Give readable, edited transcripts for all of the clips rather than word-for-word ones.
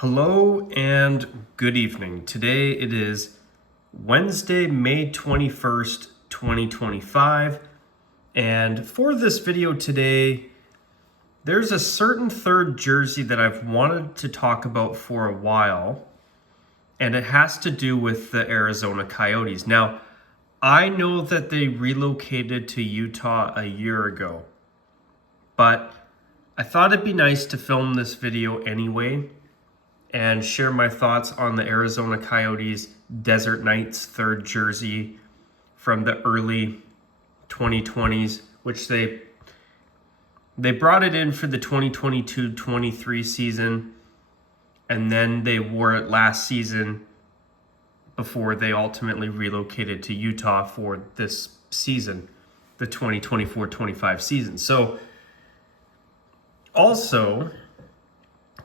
Hello and good evening. Today it is Wednesday, May 21st, 2025. And for this video today, there's a certain third jersey that I've wanted to talk about for a while, and it has to do with the Arizona Coyotes. Now, I know that they relocated to Utah a year ago, but I thought it'd be nice to film this video anyway and share my thoughts on the Arizona Coyotes Desert Knights third jersey from the early 2020s, which they brought it in for the 2022-23 season, and then they wore it last season before they ultimately relocated to Utah for this season, the 2024-25 season. So also,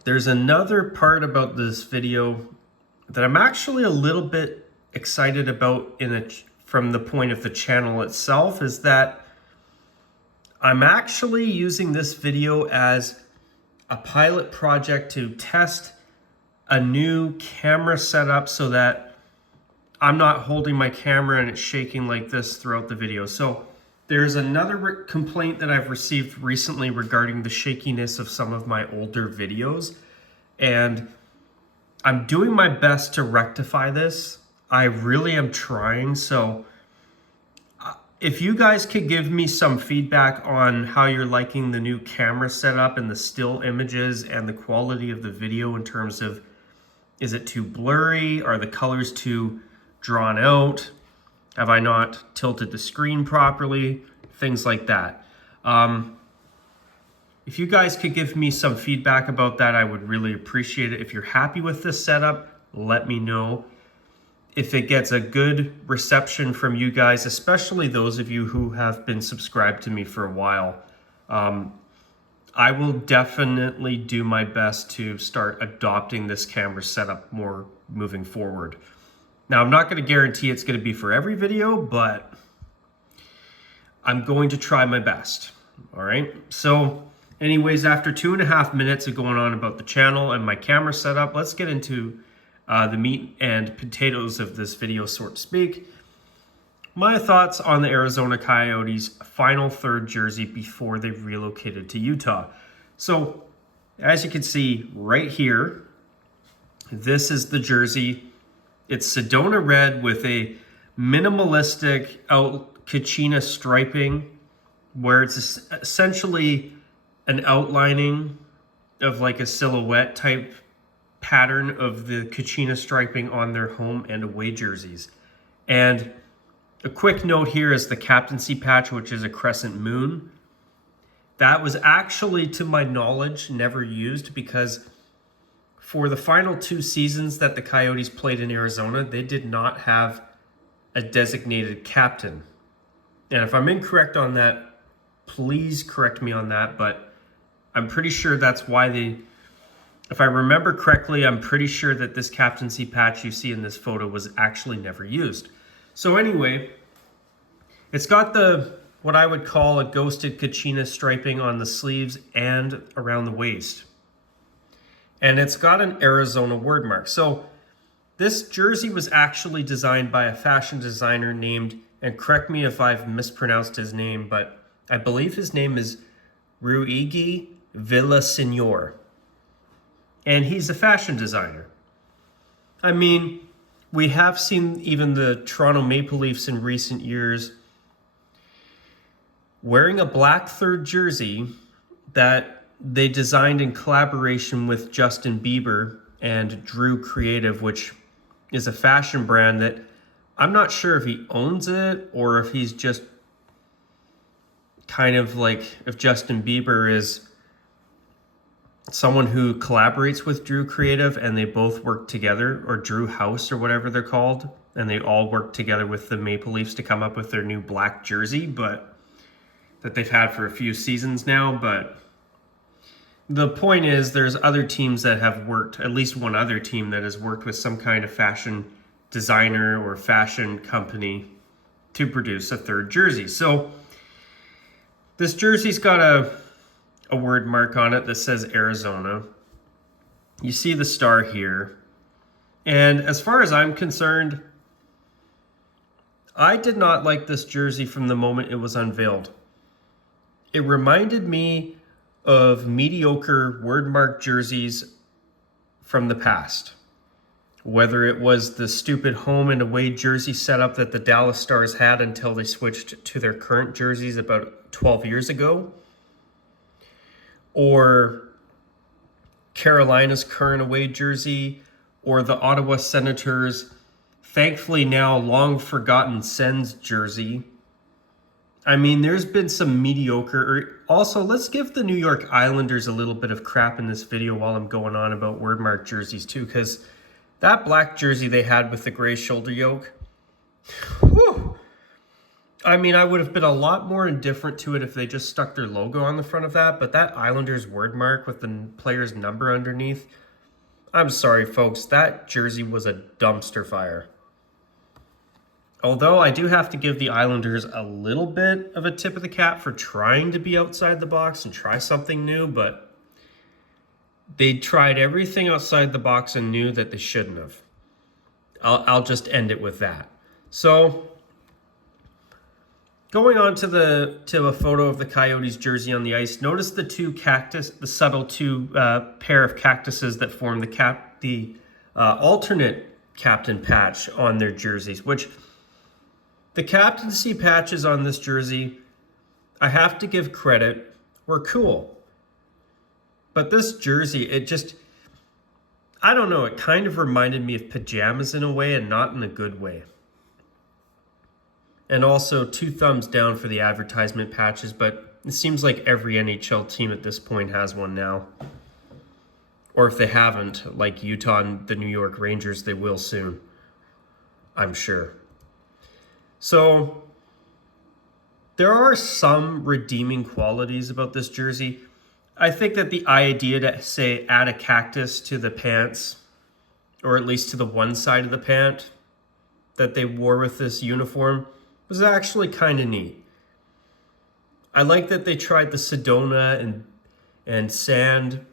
there's another part about this video that I'm actually a little bit excited about from the point of the channel itself, is that I'm actually using this video as a pilot project to test a new camera setup so that I'm not holding my camera and it's shaking like this throughout the video. So there's another complaint that I've received recently regarding the shakiness of some of my older videos, and I'm doing my best to rectify this. I really am trying. So if you guys could give me some feedback on how you're liking the new camera setup and the still images and the quality of the video in terms of, is it too blurry? Are the colors too drawn out? Have I not tilted the screen properly? Things like that. If you guys could give me some feedback about that, I would really appreciate it. If you're happy with this setup, let me know. If it gets a good reception from you guys, especially those of you who have been subscribed to me for a while, I will definitely do my best to start adopting this camera setup more moving forward. Now, I'm not going to guarantee it's going to be for every video, but I'm going to try my best. All right. So anyways, after 2.5 minutes of going on about the channel and my camera setup, let's get into the meat and potatoes of this video, so to speak. My thoughts on the Arizona Coyotes' final third jersey before they relocated to Utah. So, as you can see right here, this is the jersey. It's Sedona red with a minimalistic Kachina striping, where it's essentially an outlining of like a silhouette type pattern of the Kachina striping on their home and away jerseys. And a quick note here is the captaincy patch, which is a crescent moon. That was actually, to my knowledge, never used, because for the final 2 seasons that the Coyotes played in Arizona, they did not have a designated captain. And if I'm incorrect on that, please correct me on that, but I'm pretty sure that's why if I remember correctly, I'm pretty sure that this captaincy patch you see in this photo was actually never used. So anyway, it's got what I would call a ghosted Kachina striping on the sleeves and around the waist. And it's got an Arizona word mark. So this jersey was actually designed by a fashion designer named, and correct me if I've mispronounced his name, but I believe his name is Ruigi Villasenor. And he's a fashion designer. I mean, we have seen even the Toronto Maple Leafs in recent years wearing a black third jersey that they designed in collaboration with Justin Bieber and Drew Creative, which is a fashion brand that I'm not sure if he owns it or if he's just kind of like, if Justin Bieber is someone who collaborates with Drew Creative and they both work together, or Drew House or whatever they're called, and they all work together with the Maple Leafs to come up with their new black jersey, but that they've had for a few seasons now. But the point is, there's other teams that have worked, at least one other team that has worked with some kind of fashion designer or fashion company to produce a third jersey. So this jersey's got a word mark on it that says Arizona. You see the star here. And as far as I'm concerned, I did not like this jersey from the moment it was unveiled. It reminded me of mediocre wordmark jerseys from the past. Whether it was the stupid home and away jersey setup that the Dallas Stars had until they switched to their current jerseys about 12 years ago, or Carolina's current away jersey, or the Ottawa Senators' thankfully now long forgotten Sens jersey. I mean, there's been some mediocre. Also, let's give the New York Islanders a little bit of crap in this video while I'm going on about wordmark jerseys too, because that black jersey they had with the gray shoulder yoke, whew, I mean, I would have been a lot more indifferent to it if they just stuck their logo on the front of that, but that Islanders wordmark with the player's number underneath, I'm sorry, folks, that jersey was a dumpster fire. Although I do have to give the Islanders a little bit of a tip of the cap for trying to be outside the box and try something new, but they tried everything outside the box and knew that they shouldn't have. I'll just end it with that. So, going on to a photo of the Coyotes jersey on the ice, notice the the subtle pair of cactuses that form the alternate captain patch on their jerseys, which the captaincy patches on this jersey, I have to give credit, were cool. But this jersey, I don't know, it kind of reminded me of pajamas in a way and not in a good way. And also 2 thumbs down for the advertisement patches, but it seems like every NHL team at this point has one now. Or if they haven't, like Utah and the New York Rangers, they will soon, I'm sure. So there are some redeeming qualities about this jersey. I think that the idea to, say, add a cactus to the pants, or at least to the one side of the pant that they wore with this uniform, was actually kind of neat. I like that they tried the Sedona and sand,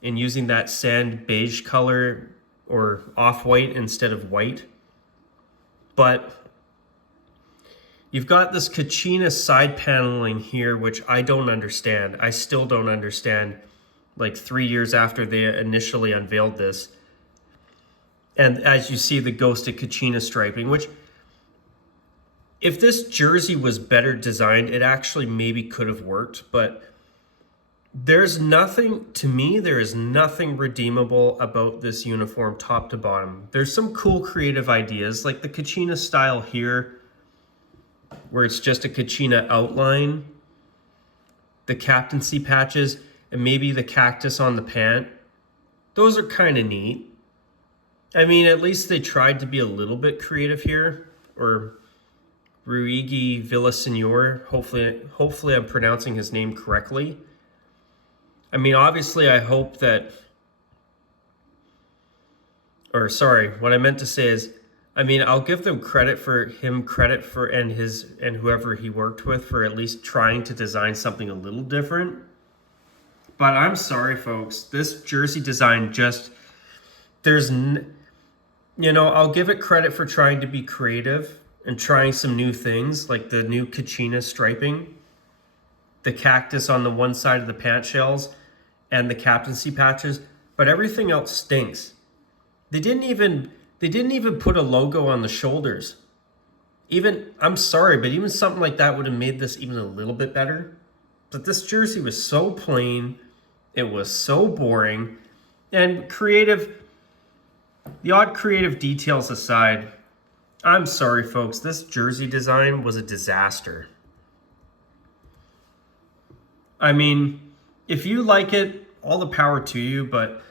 and using that sand beige color or off-white instead of white. But you've got this Kachina side paneling here, which I don't understand. I still don't understand, like 3 years after they initially unveiled this. And as you see, the ghosted Kachina striping, which, if this jersey was better designed, it actually maybe could have worked. But there is nothing redeemable about this uniform top to bottom. There's some cool creative ideas, like the Kachina style here, where it's just a Kachina outline, the captaincy patches, and maybe the cactus on the pant. Those are kind of neat. I mean, at least they tried to be a little bit creative here. Or Ruigi Villasenor, hopefully I'm pronouncing his name correctly. I mean, obviously I hope that, or sorry, what I meant to say is, I mean, I'll give them credit for and whoever he worked with for at least trying to design something a little different. But I'm sorry, folks. This jersey design I'll give it credit for trying to be creative and trying some new things, like the new Kachina striping, the cactus on the one side of the pant shells, and the captaincy patches. But everything else stinks. They didn't even put a logo on the shoulders. I'm sorry, but even something like that would have made this even a little bit better. But this jersey was so plain. It was so boring. And creative, the odd creative details aside, I'm sorry, folks, this jersey design was a disaster. I mean, if you like it, all the power to you, but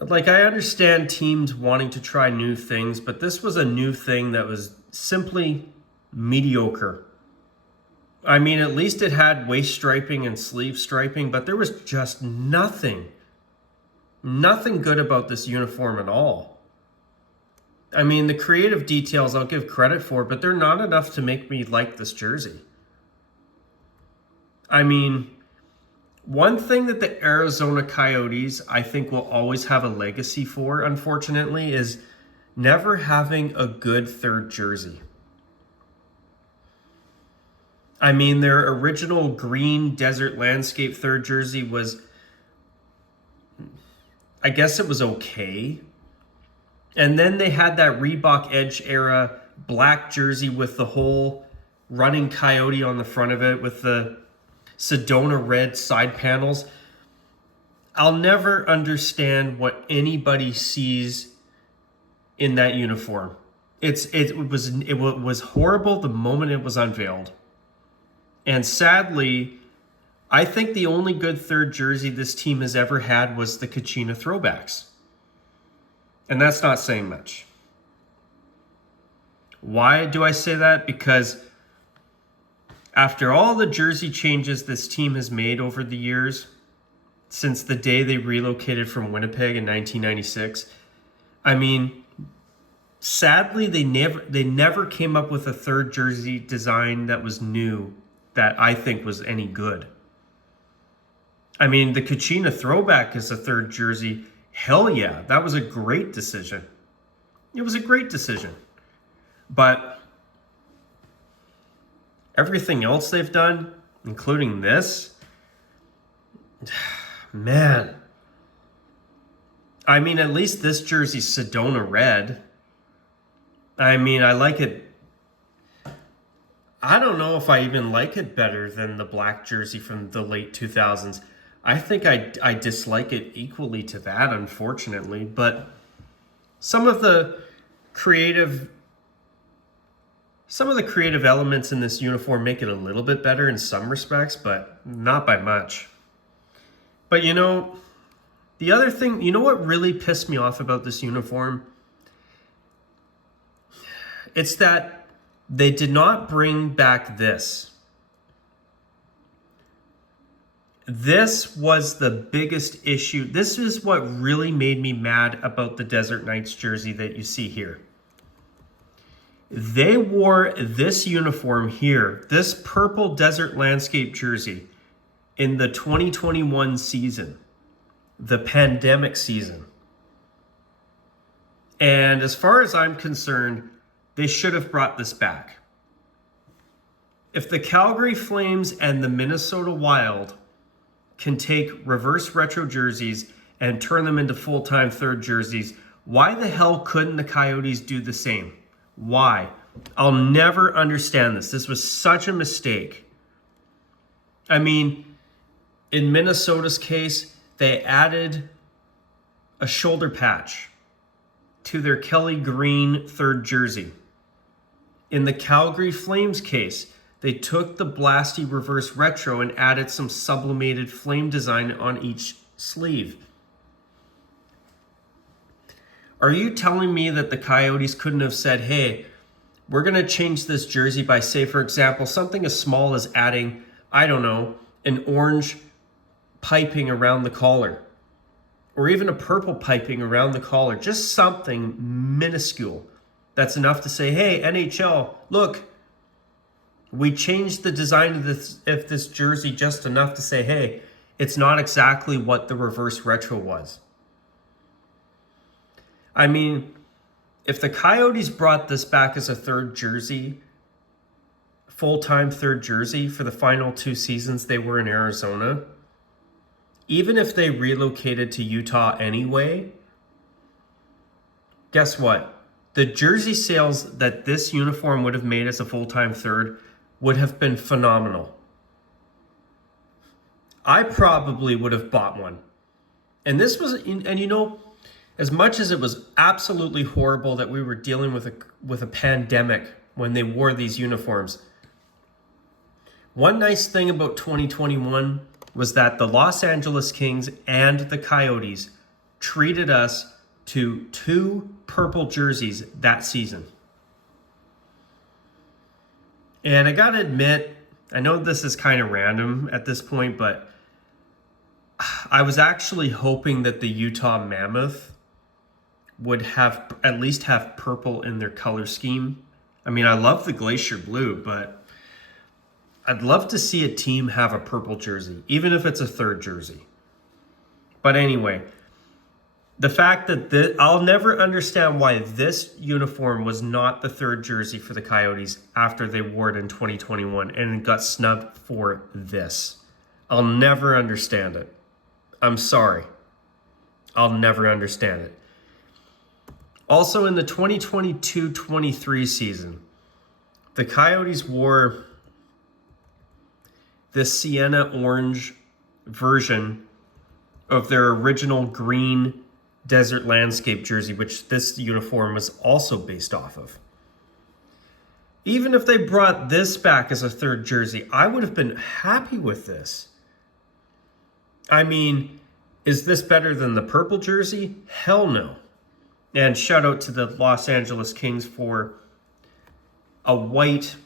like, I understand teams wanting to try new things, but this was a new thing that was simply mediocre. I mean, at least it had waist striping and sleeve striping, but there was just nothing good about this uniform at all. I mean, the creative details I'll give credit for, but they're not enough to make me like this jersey. I mean, One thing that the Arizona Coyotes, I think, will always have a legacy for, unfortunately, is never having a good third jersey. I mean, their original green desert landscape third jersey was, I guess it was okay. And then they had that Reebok Edge era black jersey with the whole running coyote on the front of it with the Sedona red side panels. I'll never understand what anybody sees in that uniform. It was horrible the moment it was unveiled. And sadly, I think the only good third jersey this team has ever had was the Kachina throwbacks. And that's not saying much. Why do I say that? Because after all the jersey changes this team has made over the years, since the day they relocated from Winnipeg in 1996, I mean, sadly, they never came up with a third jersey design that was new that I think was any good. I mean, the Kachina throwback as a third jersey, hell yeah, that was a great decision. It was a great decision. But everything else they've done, including this, man. I mean, at least this jersey's Sedona red. I mean, I like it. I don't know if I even like it better than the black jersey from the late 2000s. I think I dislike it equally to that, unfortunately. But some of the creative elements in this uniform make it a little bit better in some respects, but not by much. But you know, the other thing, you know what really pissed me off about this uniform? It's that they did not bring back this. This was the biggest issue. This is what really made me mad about the Desert Knights jersey that you see here. They wore this uniform here, this purple desert landscape jersey, in the 2021 season, the pandemic season. And as far as I'm concerned, they should have brought this back. If the Calgary Flames and the Minnesota Wild can take reverse retro jerseys and turn them into full-time third jerseys, why the hell couldn't the Coyotes do the same? Why? I'll never understand this. This was such a mistake. I mean, in Minnesota's case, they added a shoulder patch to their Kelly Green third jersey. In the Calgary Flames case, they took the Blasty reverse retro and added some sublimated flame design on each sleeve. Are you telling me that the Coyotes couldn't have said, hey, we're going to change this jersey by, say, for example, something as small as adding, I don't know, an orange piping around the collar, or even a purple piping around the collar, just something minuscule that's enough to say, hey, NHL, look, we changed the design of this jersey just enough to say, hey, it's not exactly what the reverse retro was. I mean, if the Coyotes brought this back as a third jersey, full-time third jersey for the final 2 seasons they were in Arizona, even if they relocated to Utah anyway, guess what? The jersey sales that this uniform would have made as a full-time third would have been phenomenal. I probably would have bought one. And this was, and you know, as much as it was absolutely horrible that we were dealing with a pandemic when they wore these uniforms, one nice thing about 2021 was that the Los Angeles Kings and the Coyotes treated us to 2 purple jerseys that season. And I gotta admit, I know this is kind of random at this point, but I was actually hoping that the Utah Mammoth would have at least have purple in their color scheme. I mean, I love the Glacier Blue, but I'd love to see a team have a purple jersey, even if it's a third jersey. But anyway, the fact that I'll never understand why this uniform was not the third jersey for the Coyotes after they wore it in 2021 and got snubbed for this. I'll never understand it. I'm sorry. I'll never understand it. Also, in the 2022-23 season, the Coyotes wore the sienna orange version of their original green desert landscape jersey, which this uniform was also based off of. Even if they brought this back as a third jersey, I would have been happy with this. I mean, is this better than the purple jersey? Hell no. And shout out to the Los Angeles Kings for a white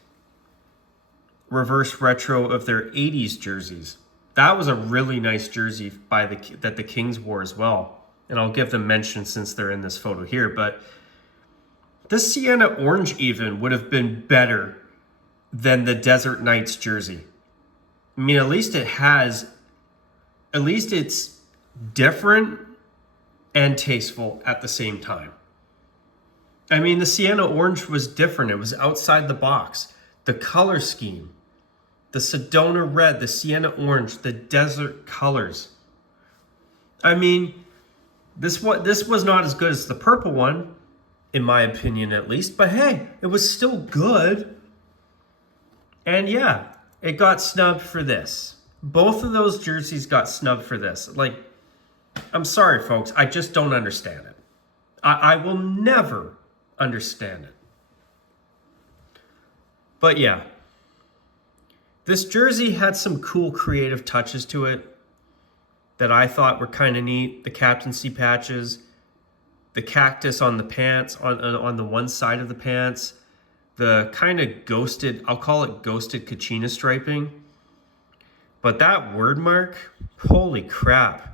reverse retro of their 80s jerseys. That was a really nice jersey that the Kings wore as well. And I'll give them mention since they're in this photo here. But this sienna orange even would have been better than the Desert Knights jersey. I mean, at least it's different and tasteful at the same time. I mean, the sienna orange was different. It was outside the box. The color scheme, the Sedona red, the sienna orange, the desert colors. I mean, this was not as good as the purple one, in my opinion at least. But hey, it was still good. And yeah, it got snubbed for this. Both of those jerseys got snubbed for this. Like, I'm sorry, folks. I just don't understand it. I will never understand it. But yeah, this jersey had some cool creative touches to it that I thought were kind of neat. The captaincy patches, the cactus on the pants, on the one side of the pants, the kind of ghosted, I'll call it ghosted Kachina striping. But that word mark, holy crap.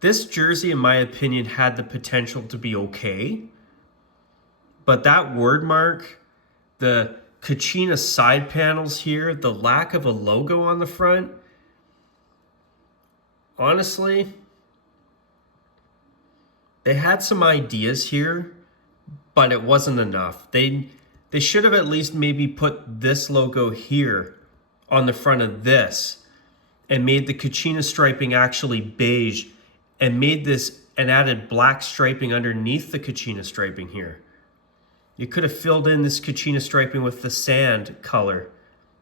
This jersey, in my opinion, had the potential to be okay. But that word mark, the Kachina side panels here, the lack of a logo on the front, honestly, they had some ideas here, but it wasn't enough. They should have at least maybe put this logo here on the front of this and made the Kachina striping actually beige and made this and added black striping underneath the Kachina striping here. You could have filled in this Kachina striping with the sand color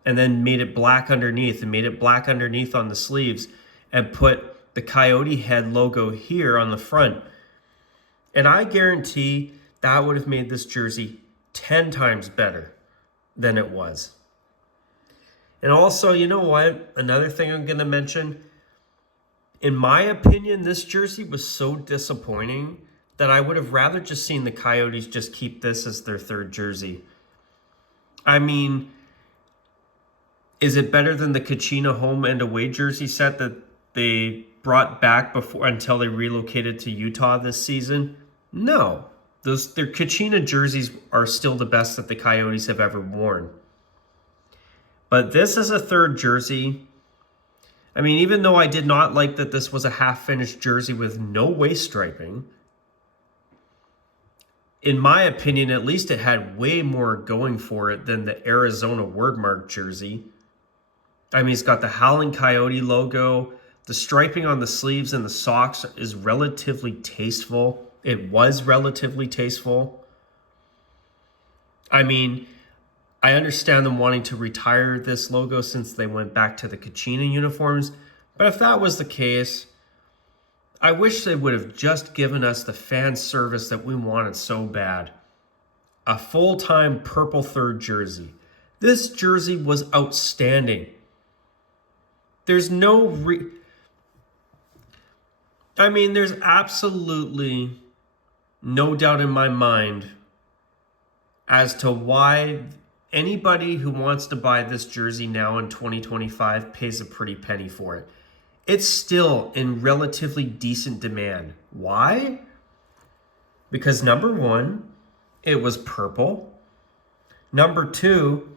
and then made it black underneath and made it black underneath on the sleeves and put the Coyote head logo here on the front. And I guarantee that would have made this jersey 10 times better than it was. And also, you know what? Another thing I'm going to mention, in my opinion, this jersey was so disappointing that I would have rather just seen the Coyotes just keep this as their third jersey. I mean, is it better than the Kachina home and away jersey set that they brought back before until they relocated to Utah this season? No. Their Kachina jerseys are still the best that the Coyotes have ever worn. But this is a third jersey. I mean, even though I did not like that this was a half-finished jersey with no waist striping, in my opinion, at least it had way more going for it than the Arizona wordmark jersey. I mean, it's got the Howling Coyote logo. The striping on the sleeves and the socks is relatively tasteful. It was relatively tasteful. I mean, I understand them wanting to retire this logo since they went back to the Kachina uniforms. But if that was the case, I wish they would have just given us the fan service that we wanted so bad. A full-time purple third jersey. This jersey was outstanding. There's there's absolutely no doubt in my mind as to why anybody who wants to buy this jersey now in 2025 pays a pretty penny for it. It's still in relatively decent demand. Why? Because number one, it was purple. Number two,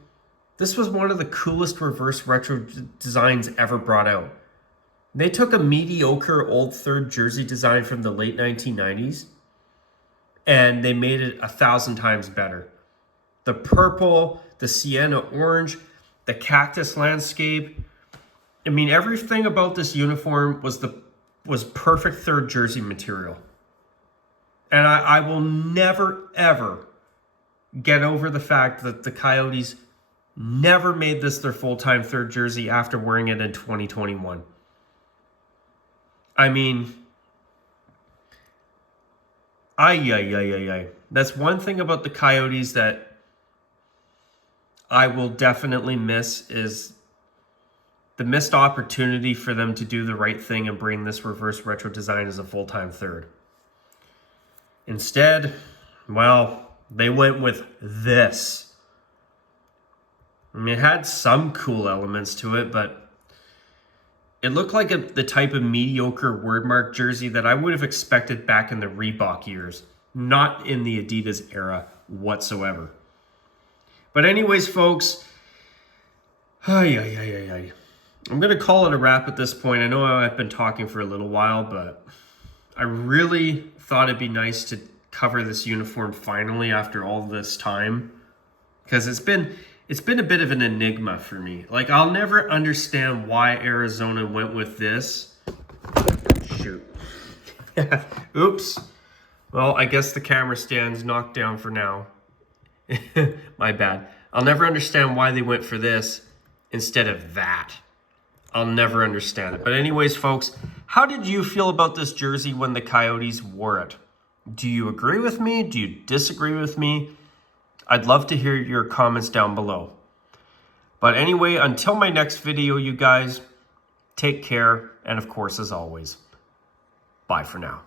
This was one of the coolest reverse retro designs ever brought out. They took a mediocre old third jersey design from the late 1990s and they made it 1,000 times better. The purple, the sienna orange, the cactus landscape. I mean, everything about this uniform was perfect third jersey material. And I will never, ever get over the fact that the Coyotes never made this their full-time third jersey after wearing it in 2021. I mean, that's one thing about the Coyotes that I will definitely miss is the missed opportunity for them to do the right thing and bring this reverse retro design as a full-time third. Instead, well, they went with this. I mean, it had some cool elements to it, but it looked like the type of mediocre wordmark jersey that I would have expected back in the Reebok years, not in the Adidas era whatsoever. But anyways, folks, I'm going to call it a wrap at this point. I know I've been talking for a little while, but I really thought it'd be nice to cover this uniform finally after all this time, because it's been a bit of an enigma for me. Like, I'll never understand why Arizona went with this. Shoot. Oops. Well, I guess the camera stand's knocked down for now. My bad. I'll never understand why they went for this instead of that. I'll never understand it. But anyways, folks, how did you feel about this jersey when the Coyotes wore it? Do you agree with me? Do you disagree with me? I'd love to hear your comments down below. But anyway, until my next video, you guys, take care. And of course, as always, bye for now.